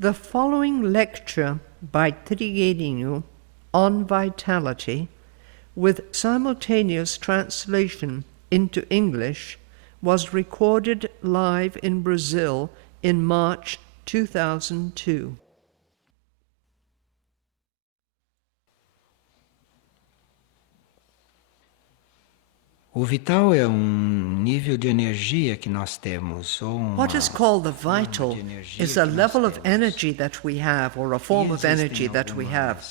The following lecture by Trigueirinho on vitality, with simultaneous translation into English, was recorded live in Brazil in March 2002. O vital é nível de energia que nós temos, ou What is called the vital is a level of energy that we have, or a form of energy that we have.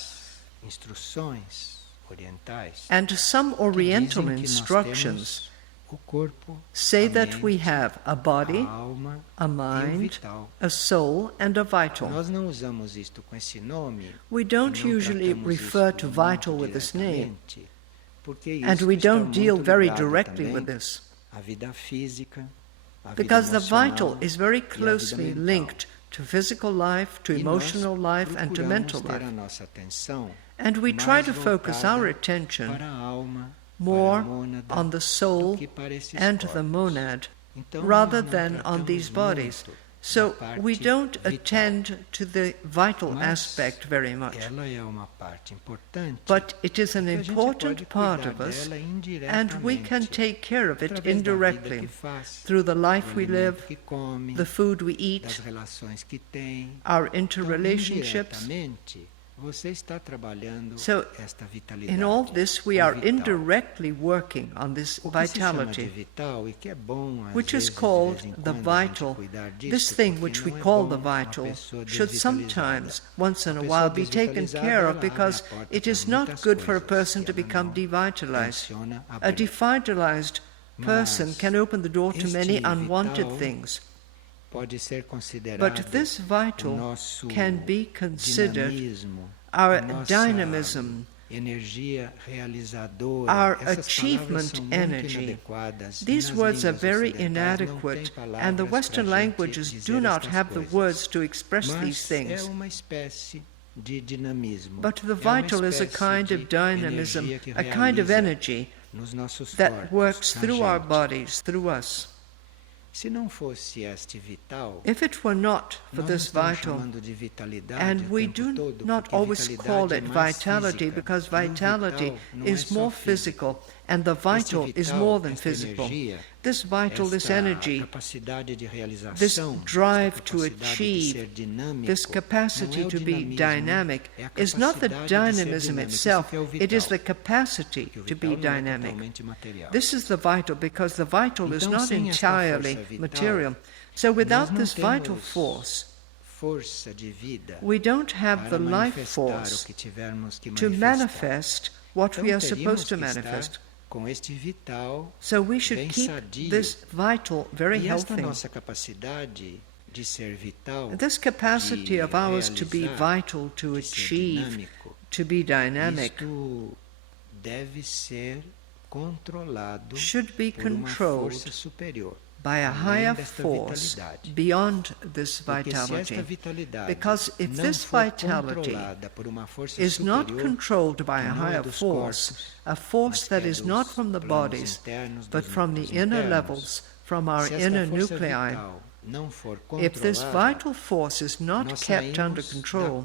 Instruções orientais And some Oriental instructions say that we have a body, a mind, a soul, and a vital. Nós não usamos isto com esse nome. We don't usually refer to vital with this name, and we don't deal very directly with this, because the vital is very closely linked to physical life, to emotional life, and to mental life. And we try to focus our attention more on the soul and the monad, rather than on these bodies. So we don't attend to the vital aspect very much. But it is an important part of us, and we can take care of it indirectly through the life we live, the food we eat, our interrelationships. So, in all this, we are indirectly working on this vitality, which is called the vital. This thing which we call the vital should sometimes, once in a while, be taken care of, because it is not good for a person to become devitalized. A devitalized person can open the door to many unwanted things. But this vital can be considered our dynamism, our achievement energy. These words are very inadequate, and the Western languages do not have the words to express these things. But the vital is a kind of dynamism, a kind of energy that works through our bodies, through us. If it were not for this vital, and we do not always call it vitality, because vitality is more physical and the vital is more than physical. This vital, this energy, this drive to achieve, this capacity to be dynamic, is not the dynamism itself, it is the capacity to be dynamic. This is the vital, because the vital is not entirely material. So without this vital force, we don't have the life force to manifest what we are supposed to manifest. So we should keep this vital very healthy. This capacity of ours to be vital, to achieve, to be dynamic, should be controlled by a higher force beyond this vitality. Because if this vitality is not controlled by a higher force, a force that is not from the bodies, but from the inner levels, from our inner nuclei, if this vital force is not kept under control,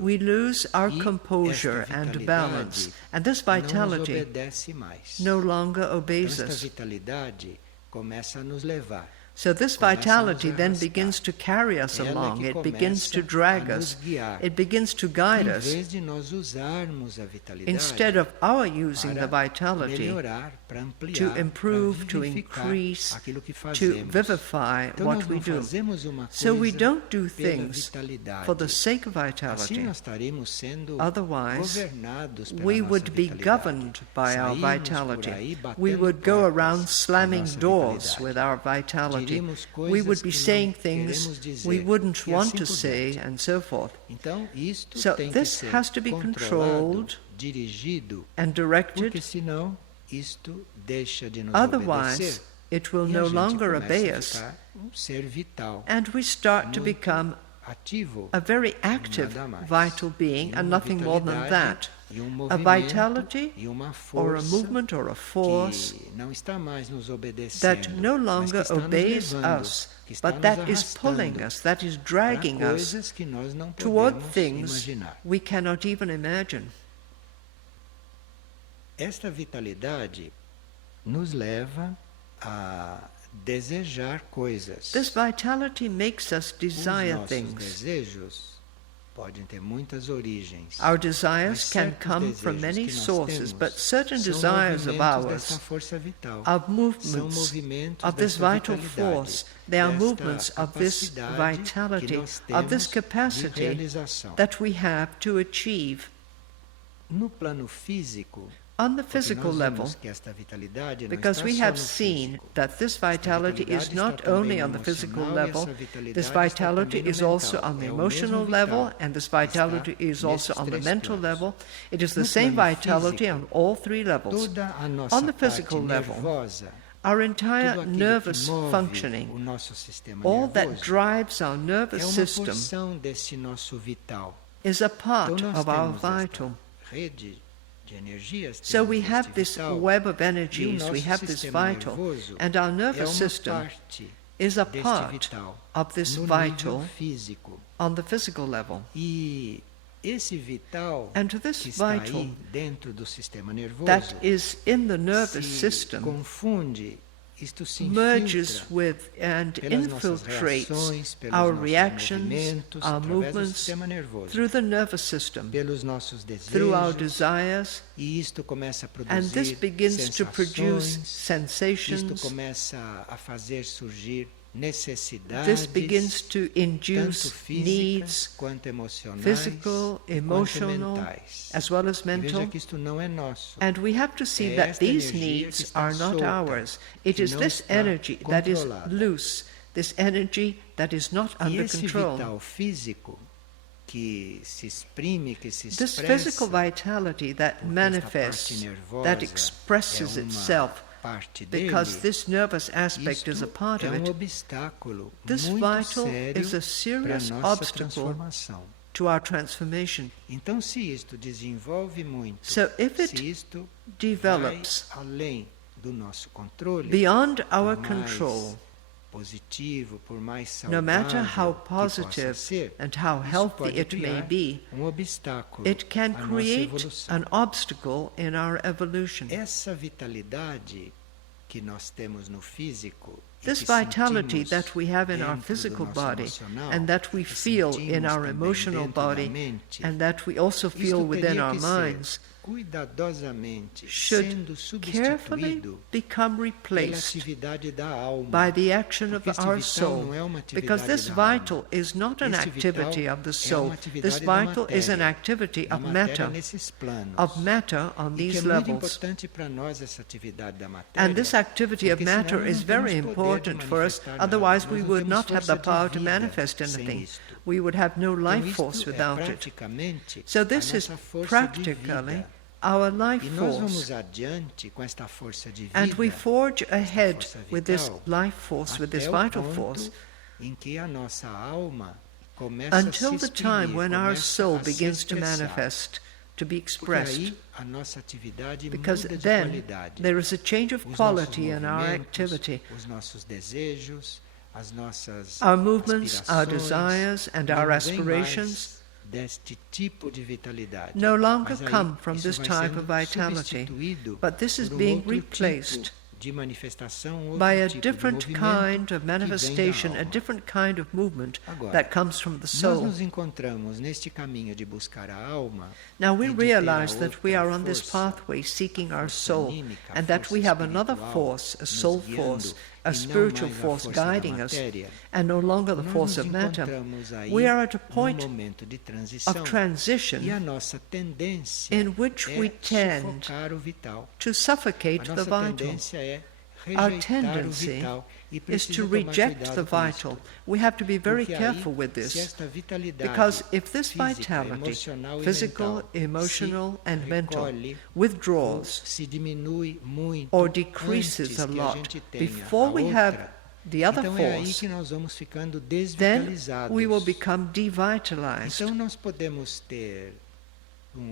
we lose our composure and balance, and this vitality no longer obeys us. So this vitality then begins to carry us along, it begins to drag us, it begins to guide us, instead of our using the vitality to improve, to increase, to vivify what we do. So we don't do things for the sake of vitality. Otherwise, we would be governed by our vitality. We would go around slamming doors with our vitality. We would be saying things we wouldn't want to say, and so forth. So this has to be controlled and directed. Otherwise, it will no longer obey us, and we start to become a very active vital being and nothing more than that. A vitality or a movement or a force that no longer obeys us, but that is pulling us, that is dragging us toward things we cannot even imagine. Esta vitalidade nos leva a desejar coisas. This vitality makes us desire things. Desejos podem ter muitas origens. Our desires can come from many sources, but certain desires of ours are movements of this vital force. They are movements of this vitality, of this capacity that we have to achieve. No plano físico, on the physical level, because we have seen that this vitality is not only on the physical level, this vitality is also on the emotional level, and this vitality is also on the mental level. It is the same vitality on all three levels. On the physical level, our entire nervous functioning, all that drives our nervous system, is a part of our vital. So we have this web of energies, we have this vital, and our nervous system is a part of this vital on the physical level. And to this vital that is in the nervous system merges with and infiltrates our reactions, our movements through the nervous system, through our desires, and this begins to produce sensations. This begins to induce needs, physical, emotional, as well as mental. And we have to see that these needs are not ours. It is this energy that is loose, this energy that is not under control. This physical vitality that manifests, that expresses itself, because this nervous aspect is a part of it, this vital is a serious obstacle to our transformation. So if it develops beyond our control, no matter how positive and how healthy it may be, it can create an obstacle in our evolution. This vitality that we have in our physical body and that we feel in our emotional body and that we also feel within our minds should carefully become replaced by the action of our soul, because this vital is not an activity of the soul. This vital is an activity of matter on these levels. And this activity of matter is very important for us, otherwise we would not have the power to manifest anything. We would have no life force without it. So this is practically our life force. And we forge ahead with this life force, with this vital force, until the time when our soul begins to manifest, to be expressed, because then there is a change of quality in our activity. Our movements, our desires, and our aspirations no longer come from this type of vitality, but this is being replaced by a different kind of manifestation, a different kind of movement that comes from the soul. Now we realize that we are on this pathway seeking our soul, and that we have another force, a soul force, a spiritual force guiding us, and no longer the force of matter. We are at a point of transition in which we tend to suffocate the vital. Our tendency is to reject the vital. We have to be very careful with this, because if this vitality, physical, emotional, and mental, withdraws or decreases a lot before we have the other então é aí force, que nós vamos ficando then desvitalizados. we will become devitalized. Então nós podemos ter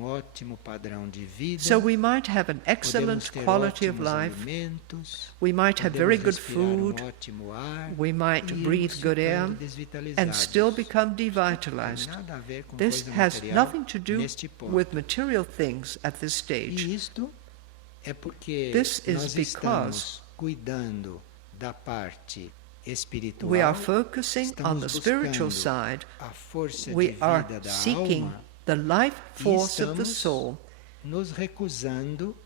ótimo padrão de vida, So we might have an podemos excellent ter quality of ótimos life, alimentos, we might have very good respirar food, ótimo ar, we might e breathe irmos good air, ficando desvitalizados. and still become Não tem devitalized. nada a ver com This coisa has material nothing to do neste ponto. with material things at this stage. E isto é porque This is nós because estamos cuidando da parte espiritual, We are focusing on the estamos spiritual buscando side. a força We de are vida da seeking alma, the life e force of the estamos soul, nos recusando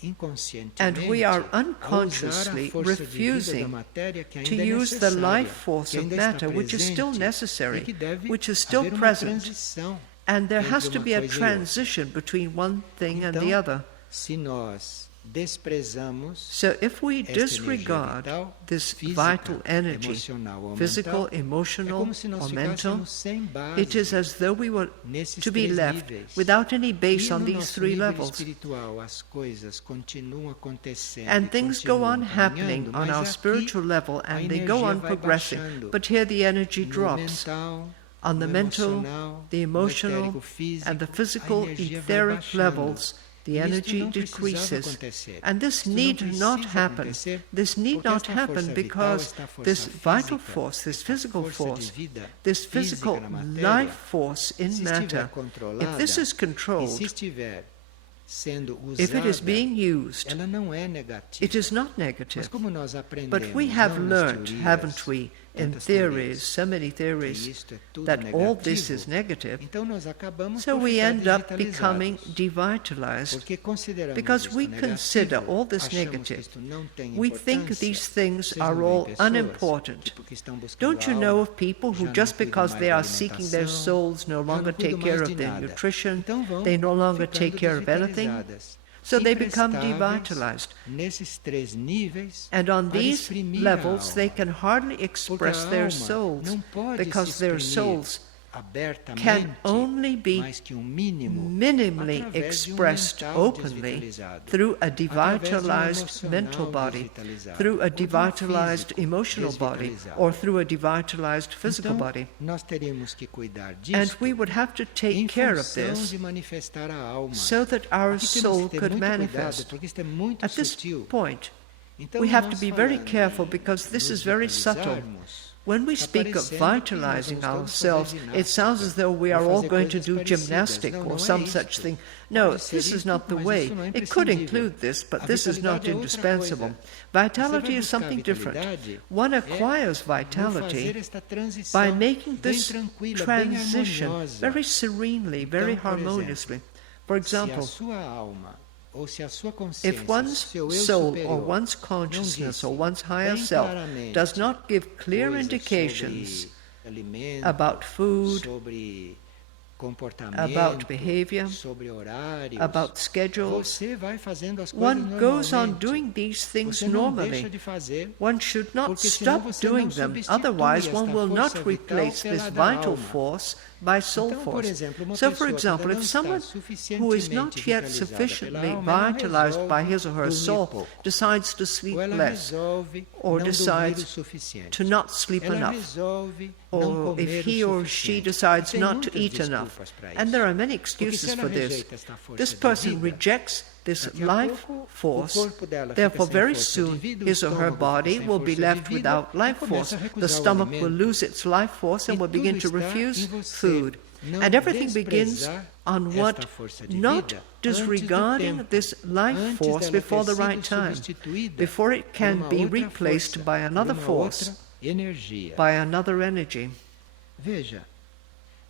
inconscientemente and we are a usar a unconsciously força de vida da refusing matéria que to ainda é use the necessária, life force que of ainda está matter, which is still presente, necessary, e que deve which is still haver uma present, transição and there entre has to uma be a coisa e outra. transition between one thing and Então, the other. se nós desprezamos So if we esta energia disregard vital, this física, vital energy, emocional ou physical, mental, é emotional, como se nós or mental, ficássemos sem base it is as though we were nesses to be três left níveis. without any base E on no these nosso three nível levels. espiritual, as coisas continuam acontecendo, And things go on happening caminhando, on mas our aqui spiritual level, a and they go energia on vai progressing. baixando. But here the energy No drops. mental, On the no mental, emocional, the no emotional, etérico físico, and the a physical, energia vai etheric baixando. levels, the E isto energy não precisava decreases. acontecer. And this Isto não need precisa not happen. acontecer, This need porque not esta happen força vital, because esta força this vital física, force, this esta physical força de force, vida this física physical na matéria, life force in se matter, estiver if controlada, this is e se controlled, estiver sendo if it is usada, being used, ela não é negativa. it is not Mas negative. como nós aprendemos, But we have não nas learned, teorias, haven't we, in tantas theories, teorias, so many que theories, isto é tudo that all this negativo, is negative, então nós acabamos so por we ficar end up desvitalizados. becoming devitalized Porque consideramos because isto we negativo, consider all this achamos que negative. isto não tem We think importância. these things Vocês are não veem all pessoas, unimportant. tipo, que estão buscando Don't you algo, know of people who já just não cuidam because mais they da are seeking their alimentação, souls no já não longer take cuidam care mais of de their nada. nutrition, Então vão they no longer take ficando care of anything, desvitalizadas, so they become imprestáveis devitalized. nesses três níveis And on para these exprimir levels a they alma. can hardly Porque express a their alma souls não pode because se their exprimir souls abertamente, can only be mais que mínimo, minimally através de expressed mental openly desvitalizado, through a através de devitalized emocional mental body, desvitalizado, through a ou de devitalized físico emotional body, desvitalizado. or through a devitalized physical Então, body. nós teríamos que cuidar And disso we would have to take em care of função this de manifestar a alma. so that our Aqui temos soul que ter could muito cuidado, manifest. porque isto é muito At this sutil. point, Então, we have to nós be very falando careful em because this nos is very subtle. vitalizarmos, When we está speak of parecendo que nós vitalizing vamos todos ourselves, fazer it sounds as though we ou are all fazer going to coisas do parecidas. gymnastic Não, or não é some isto. such thing. No, Pode ser this is isto, not the mas way. isso não é It could imprescindível. include this, but A this is not vitalidade é outra indispensable. coisa. Você vai Vitality is buscar something different. vitalidade One é acquires no fazer vitality esta transição by making bem this tranquila, bem transition harmoniosa. very serenely, very Então, por harmoniously. For Se a example, sua alma ou se a sua consciência, if one's seu eu soul superior, or one's não consciousness disse or one's higher bem self claramente does not give clear coisas indications sobre alimento, about food, sobre comportamento, about behavior, sobre horários, about schedules, você vai fazendo as coisas one goes on normalmente. doing these things Você não deixa normally. de fazer, One should not porque senão stop você doing não them, substitui otherwise one esta will not força vital replace pela this da vital alma. force by soul Então, por force. exemplo, uma So, pessoa for que example, ainda if não someone está who is suficientemente not yet vitalizada sufficiently pela alma, ela vitalized by resolve his or her dormir soul pouco. decides to sleep Ou ela less, resolve or não dormir o decides suficiente. to not sleep Ela enough, resolve não or comer if o he or she suficiente. decides Tem not to muitas eat enough. desculpas para And isso. there are many Porque se excuses ela for this. rejeita esta força This de person vida, rejects this daqui a life pouco, o force, corpo dela fica therefore sem very força de soon vida, o his or her estômago fica body sem will be força de left vida, without e life começa force. a The recusar o stomach will alimento. lose its life force and E will begin tudo to está refuse em você. food. Não And everything begins desprezar on esta what força de not vida antes do disregarding tempo, this life antes force dela before ter the right sido time, substituída before it por can uma be outra replaced força, by another por uma force, outra energia. by another energy. Veja,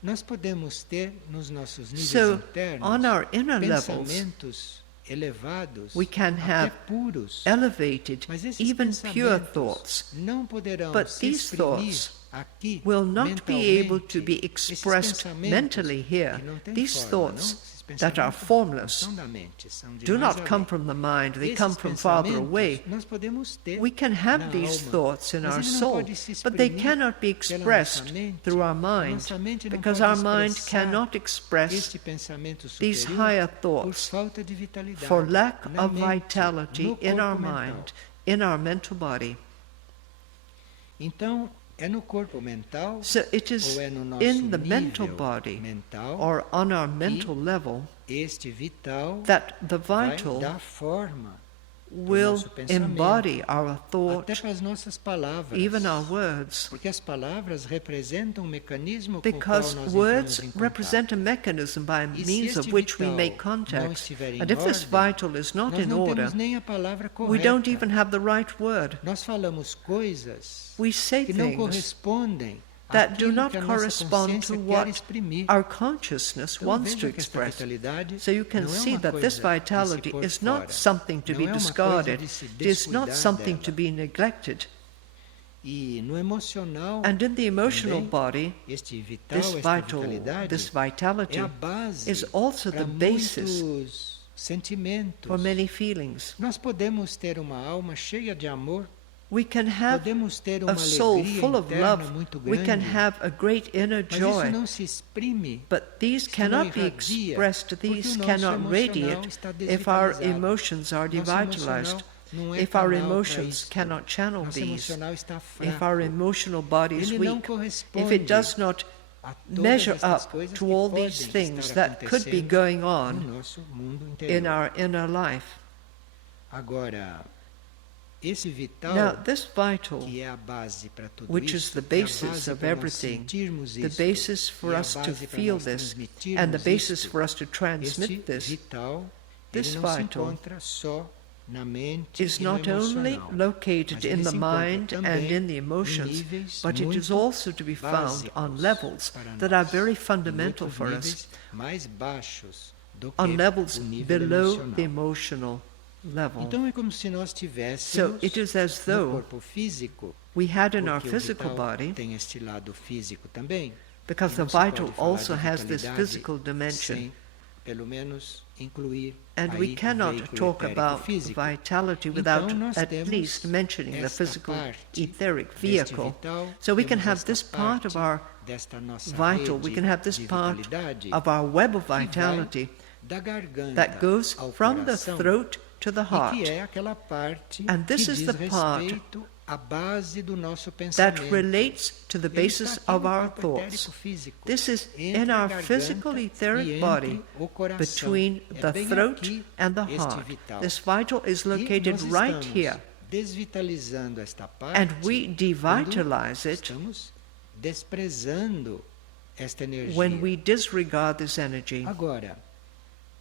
nós podemos ter nos nossos níveis So, internos on our inner levels, pensamentos elevados, we can até have puros, elevated, mas esses even pure pensamentos thoughts, não poderão but se these exprimir thoughts aqui will not be able to be mentalmente. expressed Esses pensamentos mentally here. que não têm These forma, thoughts não? Esses that are pensamentos formless não são da mente, são de do mais not come além. from the mind, they Esses come from farther pensamentos away. nós podemos ter We can have na these alma, thoughts in mas our ele não soul, pode se but they exprimir cannot be pela nossa expressed mente. through our A mind, nossa mente não because pode our mind expressar cannot express este pensamento these superior higher por thoughts falta de vitalidade for lack na of mente, vitality no in our corpo mental. mind, in our mental body. Então, é no corpo mental So it is ou é no nosso in the mental nível body mental or on our mental level este vital that the vai vital dar forma will nosso pensamento, embody our até thought, para as nossas palavras. even our words, Porque as palavras representam um mecanismo com o qual because nós words entramos em contato. represent a mechanism by E se means este of which we vital make não contact. estiver em And if this ordem, vital is not nós in não order, temos nem a palavra we don't correta. even have the right word. Nós falamos coisas We say que não things correspondem that do àquilo not que a nossa correspond consciência to quer what exprimir. our consciousness Então wants to veja que esta express. vitalidade So you can não é see uma that this coisa de se vitality pôr is fora. not something to Não be é uma coisa discarded. de se It is not descuidar something dela. to be neglected. E no emocional, And in the emotional também, body, este vital, this esta this vitalidade vitality é a base is also para the basis muitos sentimentos. for many feelings. Nós podemos ter uma alma cheia de amor, We can have podemos ter a uma soul alegria full of interna love. muito We can grande, have a great inner mas isso joy. não se exprime, But these isso não cannot be irradia, expressed, porque these o nosso cannot emocional radiate está if our desvitalizado. emotions are Nosso devitalized. emocional não é If our canal para emotions isto. cannot channel Nosso these, emocional está if our fraco. emotional body is Ele não weak, corresponde if it does not a todas measure estas up coisas to que all podem these things estar that could be acontecendo going no on nosso mundo in interior. our inner life. Agora, esse vital, Now, this vital, que é a base para tudo which isso, is the é a basis base of para nós everything, sentirmos the isto, basis for e a us to base para feel nós this, transmitirmos and the basis isto. for us to transmit Este this, vital, this ele não se vital encontra só na mente is e no not only emocional, located mas in ele the se encontra mind também and in the em emotions, níveis but it is muito also to be found on básicos levels para that are nós, very em fundamental outros for us, níveis mais baixos do que on levels o nível below emocional. the emotional level. Então é como se nós So tivéssemos it is as no though corpo físico, we had in our porque o physical vital body, tem este lado físico também, because e the não se pode vital falar also de has this vitalidade physical dimension. sem, pelo menos, incluir And aí we o cannot veículo talk etérico about físico. vitality without Então, nós at temos least mentioning the esta physical parte etheric deste vehicle. vital, So we can temos have esta this part of our desta nossa vital, rede we can have this de part vitalidade of our web of que vai vitality da garganta that goes ao from the coração, throat to the e heart. que é aquela parte And this que is diz the part respeito à base do nosso that pensamento. relates to the Ele basis está aqui of no our corpo thoughts. etérico físico, This is entre in a our garganta physical e etheric entre body, o coração. between É the bem throat aqui and the este heart. vital. This vital is E located nós right estamos here, desvitalizando esta parte and we quando devitalize it estamos desprezando esta energia. when we disregard this energy. Agora,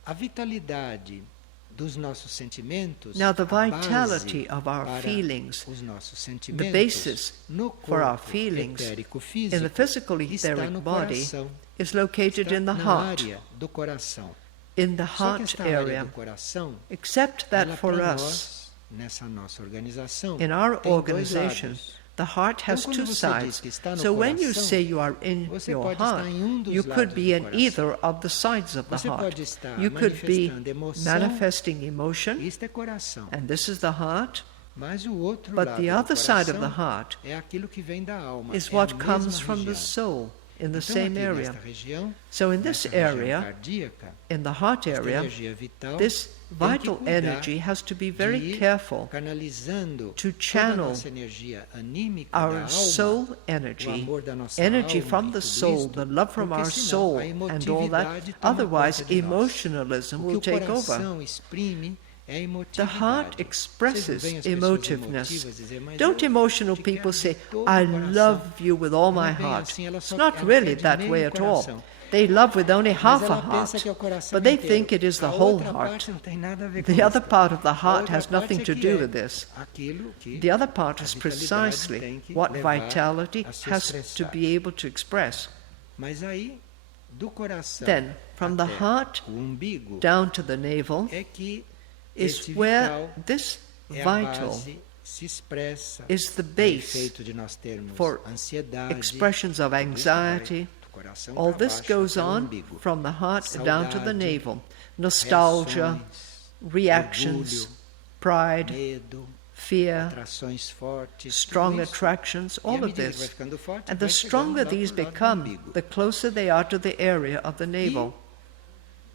a vitalidade dos nossos sentimentos, Now, the a base vitality of our para feelings, os nossos the sentimentos, basis no for our corpo feelings etérico in the físico, physical está etheric no body coração, is located está in the na heart, área do coração. in the Só que heart esta área area, do coração, except that ela for para us, nós, nessa nossa organização, in our tem dois organization, lados. the heart has Então, two quando você diz sides. que está no So when you coração, say you are in você your pode heart, estar em um dos you could lados be do in coração. either of the sides of the Você heart. pode estar You could be manifestando emoção, manifesting emotion, isto é coração. and this is the heart, Mas o outro but lado the do other side of the coração heart é aquilo que vem da alma, is é what a comes mesma from the região. soul in the Então, same aqui area. nesta região, So in this nessa região area, cardíaca, in the heart esta area, energia vital this tem que vital cuidar energy has to be de very ir careful canalizando to toda a channel nossa energia anímica da our alma, soul o energy, amor da nossa energy alma from e the tudo soul, isto, the love from porque our senão soul a and all that. emotividade toma Otherwise, conta de nós. emotionalism O will que o take over. coração exprime é a The emotividade. heart Vocês não expresses veem as pessoas emotiveness. emotivas dizer, mas Don't eu emotional te people quero de say, todo o I coração. love you with all Não é my bem heart. assim, ela It's só- not ela really quer de that meio way at all. coração. They love with only Mas half a ela heart, pensa que é o coração but they inteiro. think it is the A whole outra heart. parte não tem nada a ver com The other isto. part of the A heart outra has parte nothing é to que do é with this. aquilo que The other part a is vitalidade precisely tem que what levar vitality a se has to expressar. be able to express. Mas aí, do coração Then, from the até heart o umbigo, down to the navel é que is este where vital this é a vital base, se expressa is the a base efeito de nós termos for ansiedade, expressions of tudo isso vai anxiety. do coração All para this baixo goes até o on umbigo. from the heart down to the Saudade, navel. Nostalgia, reações, reactions, orgulho, pride, medo, fear, atrações fortes, strong tudo isso. attractions, E à all of medida que vai this. ficando forte, And the vai chegando stronger lá these pro lado do become, umbigo. the closer they are to the area of the navel.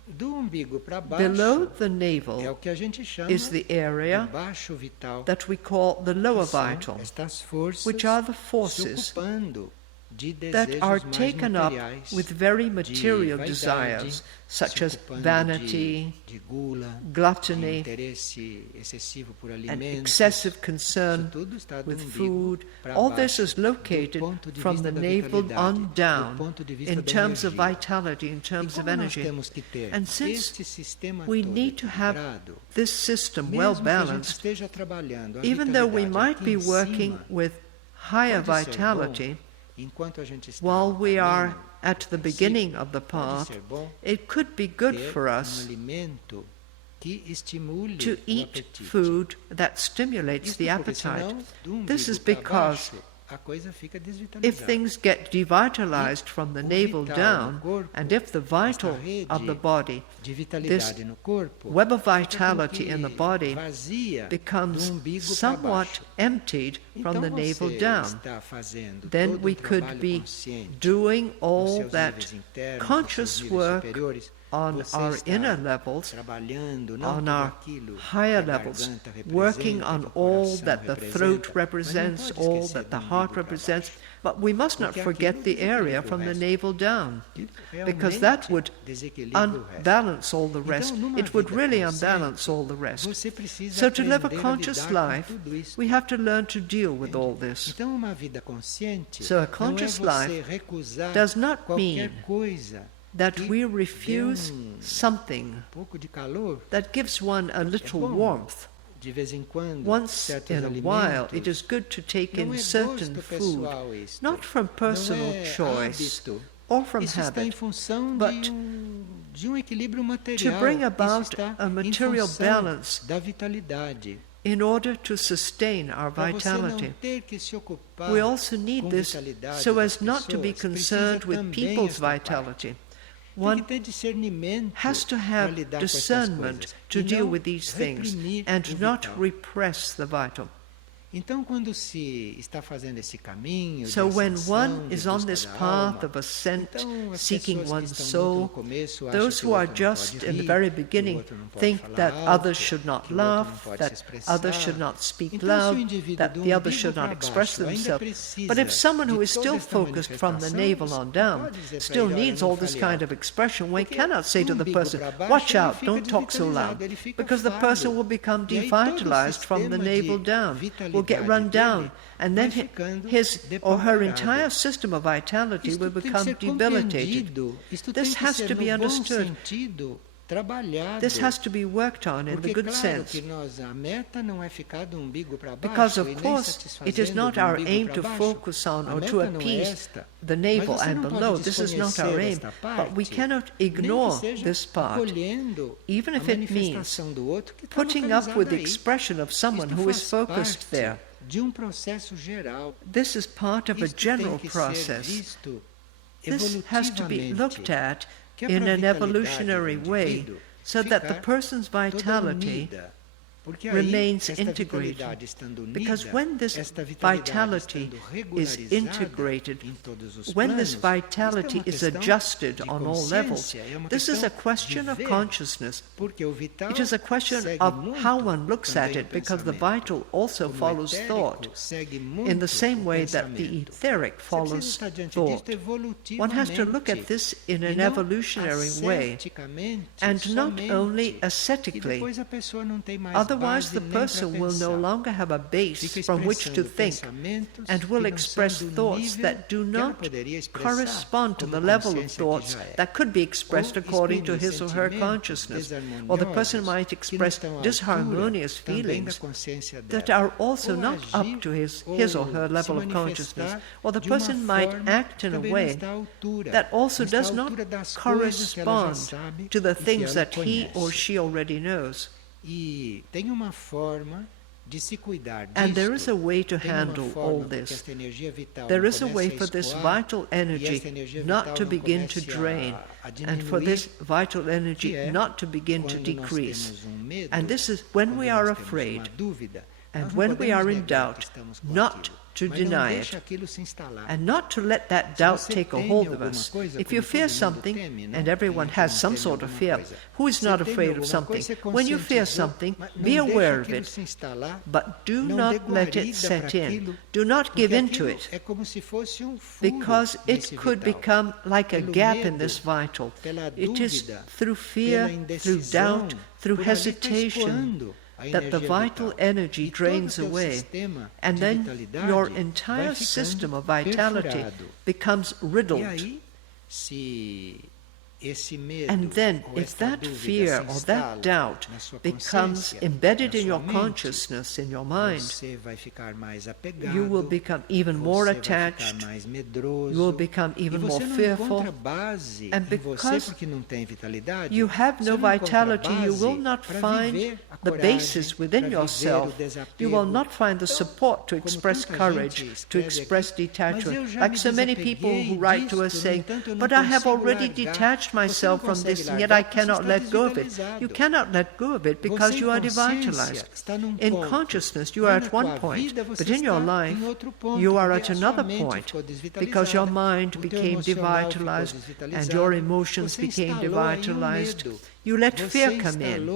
Do umbigo para Below baixo the é navel o que a gente chama is the de area baixo vital, that we call the lower que são vital, estas forças which are the se forces ocupando de that are desejos mais taken up materiais, with very de material vaidade, desires, such se as ocupando vanity, de gula, de gluttony, interesse excessivo por and alimentos. excessive Isso concern tudo está do with umbigo food. para All baixo, this is located do ponto de from vista the da navel vitalidade, on do down ponto de vista in da terms of energia. vitality, in E terms of como nós energy. temos que ter And since este sistema we todo need to have equilibrado, this system well mesmo que a gente balanced, esteja trabalhando a even though we vitalidade might aqui be em working cima, with higher pode ser vitality, bom, enquanto a gente está while we no are caminho, at the beginning of the pode path, ser bom it could be good ter for us alimento que estimule to o eat apetite. food that stimulates Isso the porque appetite. senão, do This is umbigo para because baixo, a coisa fica if desvitalizada. things get devitalized from the o navel vital down, no corpo, and if the vital esta rede of the body, de this vitalidade no corpo, web of fica vitality como in the que body vazia becomes do umbigo para somewhat baixo. emptied from Então the navel você down. está fazendo Then todo we trabalho could be consciente doing nos all seus that níveis internos, conscious nos seus níveis work superiores. on Você our está inner levels, trabalhando não on tudo our aquilo higher que a levels, garganta representa, working que on o all coração that the representa, throat mas não represents, pode all esquecer that the do heart umbigo para represents. baixo. But we must not Porque forget aquilo the area desequilibra o from the resto. navel down, Aquilo because realmente that would desequilibra o resto. unbalance all the rest. Então, numa It would vida really consciente, unbalance all the rest. você precisa So to live a aprender a conscious lidar com life, tudo isso. we have to learn to deal with all Entende? this. Então, uma vida consciente So a não é conscious você life recusar does not qualquer mean coisa that que we dê refuse something pouco de calor. that gives one a little bom. warmth. De vez em quando, Once certos in a while, alimentos, it is good to take não in é certain gosto food, pessoal isto, not from personal não é choice hábito. or from Isso está em habit, função but de um equilíbrio to material. bring Isso about está a material em função balance da vitalidade. in order to sustain our Para você não vitality. ter que se ocupar We also need com this vitalidade so das as not to be pessoas, concerned precisa with também people's esta vitality. Tem One que ter discernimento has to para have lidar com essas discernment coisas. to E deal não with these things reprimir and o not vital. repress the vital. Então, quando se está fazendo esse caminho So de when ascensão, one de is on busca this da path alma, of ascent, então, as seeking pessoas que one's estão muito no soul, começo acham those que who o are outro não just pode in the rir, very que o beginning outro não pode think falar that alto, others should not que o outro não laugh, pode se that expressar. others should not speak Então, se o loud, indivíduo that do the others umbigo should para not express baixo ainda themselves. precisa But if someone who de is toda still esta focused from the manifestação, navel on down pode dizer para still ele, olha, needs não all this fale kind alto. of expression, we Porque cannot say do to the umbigo person, para baixo, watch ele out, fica don't talk so loud, desvitalizado, ele fica because the fardo. person will become E aí todo o devitalized from the sistema navel de down, will get vitalidade run down, dele and vai then ficando his or her depaupado. entire system of vitality Isto will tem que become ser debilitated. compreendido. Isto This tem que has ser to be no bom understood. sentido, trabalhado. This has to be worked on in the Porque good claro sense. que a meta não é ficar do umbigo para baixo Because, of e nem course, it is satisfazendo not do our umbigo aim para to baixo. focus on A or meta to não é appease esta. the Mas navel você and não below. pode This is not desconhecer our aim. esta But we parte, cannot nem que ignore seja this part, acolhendo even a if it means manifestação do outro que está putting up with the localizada aí. expression of someone Isto who is faz focused parte there. de um processo geral. This is part of a Isto general tem que ser process. visto This has to be looked evolutivamente, at que é in para a an vitalidade evolutionary do way indivíduo so that the ficar person's toda vitality unida. Porque aí, remains esta integrated. vitalidade estando unida, Because when this esta vitalidade vitality estando is regularizada integrated, em todos os when this planos, vitality isto é uma is questão adjusted de on all levels, consciência, é uma this is a questão question de of ver, consciousness. porque o vital It is a question segue of muito how one looks at também it, o because the pensamento. vital also Como o follows etérico thought, segue muito in the same o way that the pensamento. etheric Você precisa follows estar diante thought. disto One has to look at evolutivamente, this in e an não evolutionary way, asceticamente and not somente. only E ascetically. depois a pessoa não tem mais Otherwise, base the nem para person will no pensar. longer have a base Fica from which to expressando think, pensamentos and will que não express são do thoughts nível that do que ela not poderia expressar correspond to como the level of consciência que thoughts já é. that could be expressed Ou according to exprime his or her sentimentos consciousness. Or the person desarmoniosos might que não express estão à altura disharmonious também da feelings consciência that dela. are also Ou not agir up to his or ou her level se of consciousness. manifestar Or the de uma person might forma act in que a também não way está à altura, that also não está à does not altura das coisas que ela já correspond sabe to the e que things ela that he or conhece. she already knows. E tem uma forma de se cuidar disto. And there is a way to Tem uma handle forma all porque this. esta energia vital There não is a way comece for this escoar, vital e energy esta energia not vital to não begin to comece drain, a and for diminuir, this vital energy que é not to begin to quando nós decrease. temos medo, And this is when quando we nós are temos afraid, uma dúvida, and nós não when we podemos are in negar que doubt, estamos com not aquilo. to deny it, and not to let that doubt take a hold of us. If you fear something, and everyone has some sort of fear, who is not afraid of something? When you fear something, be aware of it, but do not let it set in. Do not give in to it, because it could become like a gap in this vital. It is through fear, through doubt, through hesitation, that the vital energy drains away, and then your entire system of vitality becomes riddled. And then, if that fear or that doubt becomes embedded in your consciousness, in your mind, you will become even more attached, you will become even more fearful, and because you have no vitality, you will not find the basis within yourself. You will not find the support to express courage, to express detachment. Like so many people who write to us saying, "But I have already detached myself from this, and yet I cannot let go of it." You cannot let go of it because you are devitalized. In consciousness, you are at one point, but in your life, you are at another point because your mind became devitalized and your emotions became devitalized. You let fear come in.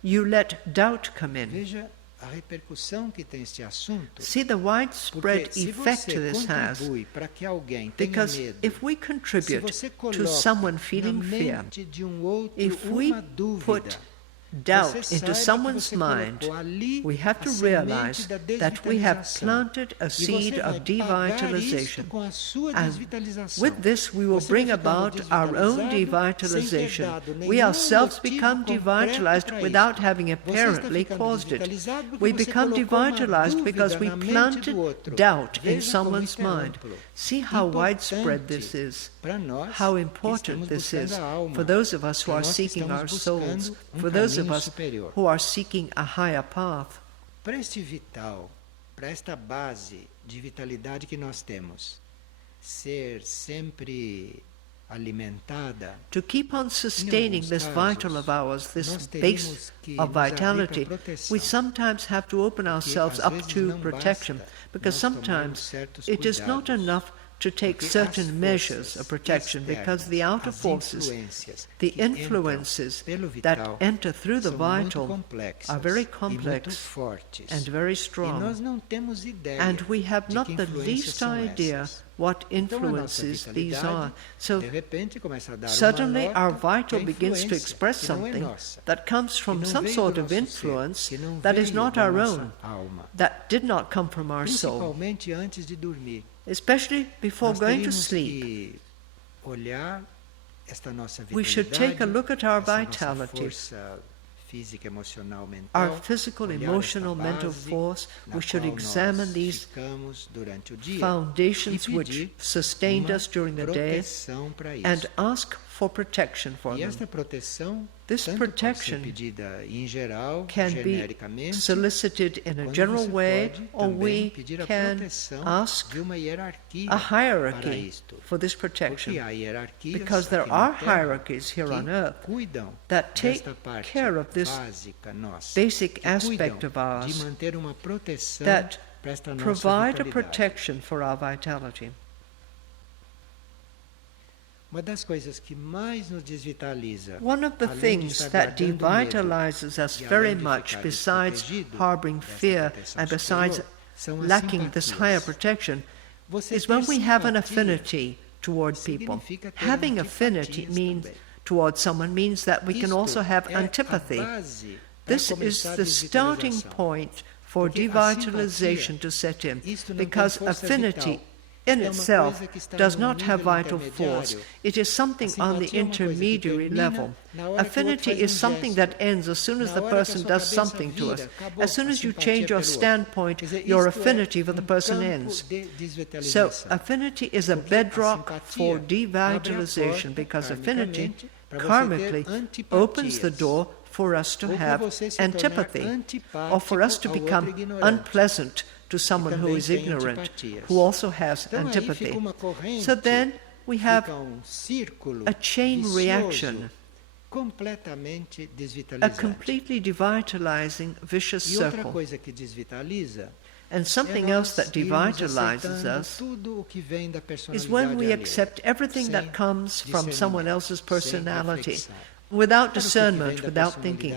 You let doubt come in. See the widespread effect this has, because if we contribute to someone feeling fear, if we put doubt into someone's mind, we have to realize that we have planted a seed of devitalization. And with this, we will bring about our own devitalization. We ourselves become devitalized without having apparently caused it. We become devitalized because we planted doubt in someone's mind. See how widespread this is, how important this is for those of us who are seeking our souls, for those of us who are seeking a higher path. Para este vital, para esta base de vitalidade que nós temos, ser sempre alimentada, to keep on sustaining this vital of ours, this base of vitality, we sometimes have to open ourselves up to protection, because sometimes it is not enough to take certain measures of protection, because the outer forces, the influences that enter through the vital are very complex and very strong, and we have not the least idea what influences these are. So suddenly our vital begins to express something that comes from some sort of influence that is not our own, that did not come from our soul. Especially before going to sleep, we should take a look at our vitality, our physical, emotional, mental force. We should examine these foundations which sustained us during the day and ask for protection for them. This protection can be solicited in a general way, or we can ask a hierarchy for this protection, because there are hierarchies here on earth that take care of this basic aspect of ours, that provide a protection for our vitality. One of the things that devitalizes us very much, besides harboring fear and besides lacking this higher protection, is when we have an affinity toward people. Having affinity towards someone means that we can also have antipathy. This is the starting point for devitalization to set in, because affinity in itself does not have vital force. It is something on the intermediary level. Affinity is something that ends as soon as the person does something to us. As soon as you change your standpoint, your affinity for the person ends. So affinity is a bedrock for devitalization, because affinity karmically opens the door for us to have antipathy, or for us to become unpleasant to someone who is ignorant, who also has antipathy. So then we have a chain reaction, a completely devitalizing vicious circle. And something else that devitalizes us is when we accept everything that comes from someone else's personality, without discernment, without thinking.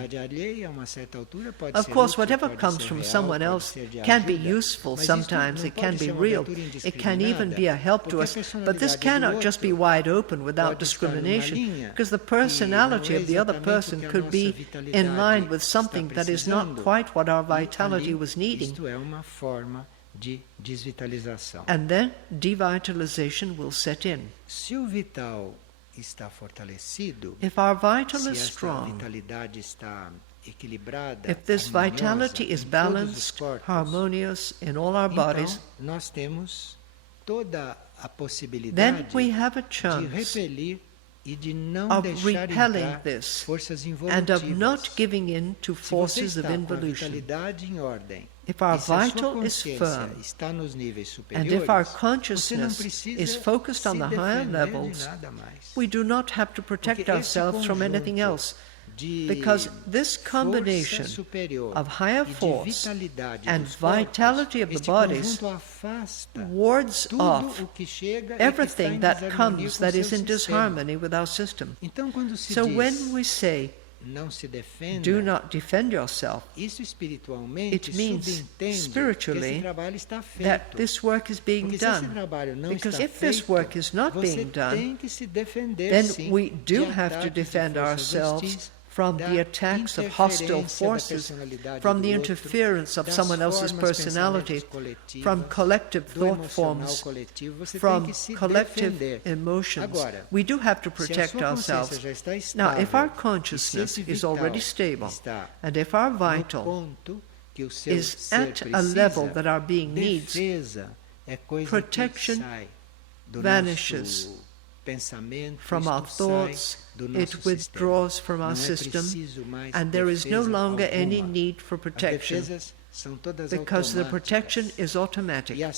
Of course, whatever comes from someone else can be useful sometimes, it can be real, it can even be a help to us, but this cannot just be wide open without discrimination, because the personality of the other person could be in line with something that is not quite what our vitality was needing. And then devitalization will set in. If our vital is strong, if this vitality is balanced, harmonious in all our bodies, then we have a chance of repelling this and of not giving in to forces of involution. If our vital is firm, and if our consciousness is focused on the higher levels, we do not have to protect ourselves from anything else, because this combination of higher force and vitality of the bodies wards off everything that comes that is in disharmony with our system. So when we say, do not defend yourself, it means spiritually that this work is being done. Because if this work is not being done, then we do have to defend ourselves from the attacks of hostile forces, from the interference of someone else's personality, from collective thought forms, from collective emotions. We do have to protect ourselves. Now, if our consciousness is already stable, and if our vital is at a level that our being needs, protection vanishes from our thoughts, it withdraws from our system, and there is no longer any need for protection, because the protection is automatic. In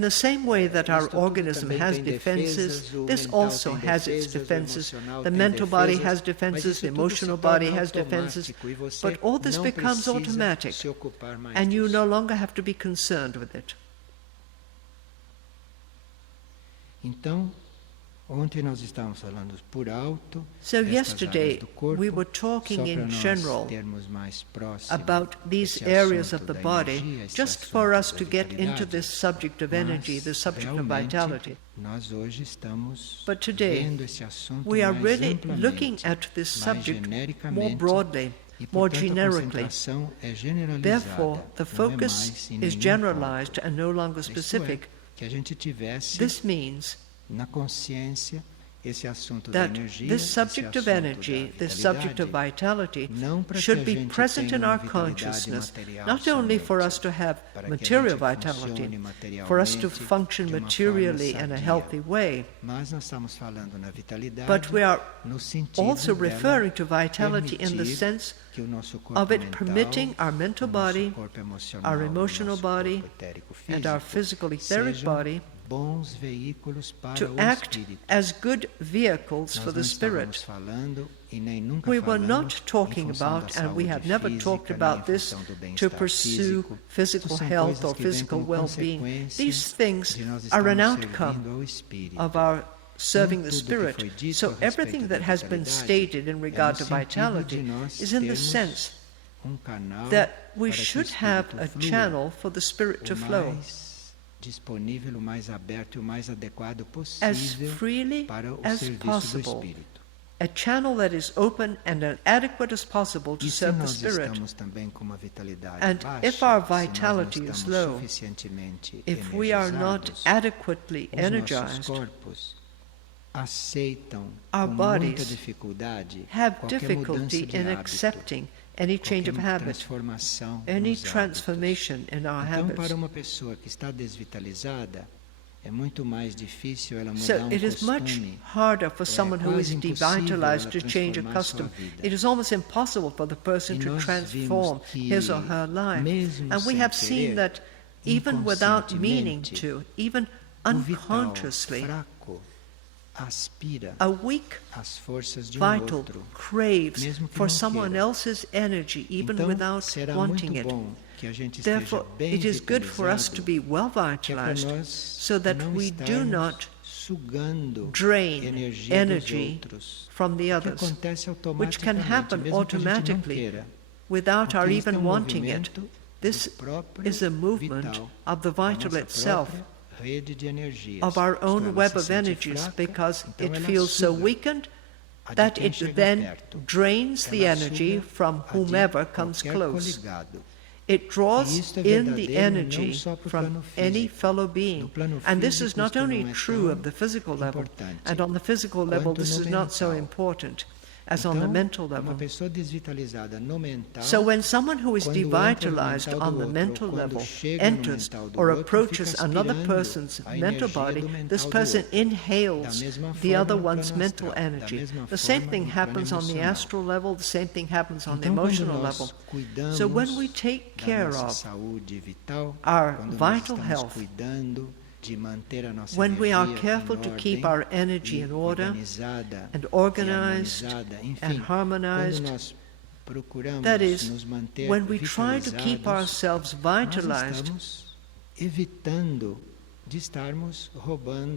the same way that our organism has defenses, this also has its defenses. The mental body has defenses, the emotional body has defenses, but all this becomes automatic, and you no longer have to be concerned with it. So yesterday we were talking in general about these areas of the body, just for us to get into this subject of energy, the subject of vitality. But today we are really looking at this subject more broadly, more generically. Therefore, the focus is generalized and no longer specific. This means that this subject of energy, this subject of vitality, should be present in our consciousness, not only for us to have material vitality, for us to function materially in a healthy way, but we are also referring to vitality in the sense of it permitting our mental body, our emotional body, and our physical etheric body to act as good vehicles for the spirit. We were not talking about, and we have never talked about this, to pursue physical health or physical well-being. These things are an outcome of our serving the Spirit. So everything that has been stated in regard to vitality is in the sense that we should have a channel for the Spirit to flow as freely as possible, a channel that is open and as adequate as possible to serve the Spirit. And if our vitality is low, if we are not adequately energized, our bodies have difficulty in accepting any change of habit, any transformation in our habits. So it is much harder for someone who is devitalized to change a custom. It is almost impossible for the person to transform his or her life. And we have seen that even without meaning to, even unconsciously, a weak vital craves for someone else's energy even without wanting it. Therefore, it is good for us to be well vitalized so that we do not drain energy from the others, which can happen automatically without our even wanting it. This is a movement of the vital itself, of our own web of energies, because it feels so weakened that it then drains the energy from whomever comes close. It draws in the energy from any fellow being. And this is not only true of the physical level, and on the physical level this is not so important as on the mental level. So when someone who is devitalized on the mental level enters or approaches another person's mental body, this person inhales the other one's mental energy. The same thing happens on the astral level, the same thing happens on the emotional level. So when we take care of our vital health, when we are careful to keep our energy in order and organized and harmonized, that is, when we try to keep ourselves vitalized,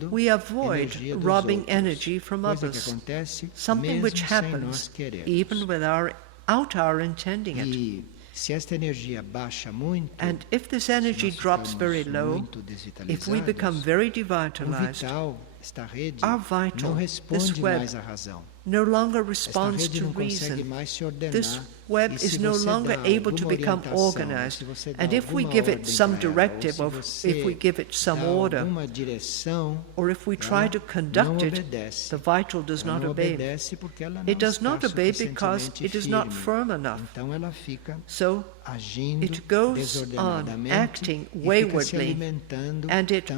we avoid robbing energy from others, something which happens even without our intending it. And if this energy drops very low, if we become very devitalized, our vital, this web, no longer responds to reason. This web is no longer able to become organized. And if we give it some directive, or if we give it some order, or if we try to conduct it, the vital does not obey. It does not obey because it is not firm enough. So it goes on acting waywardly, and it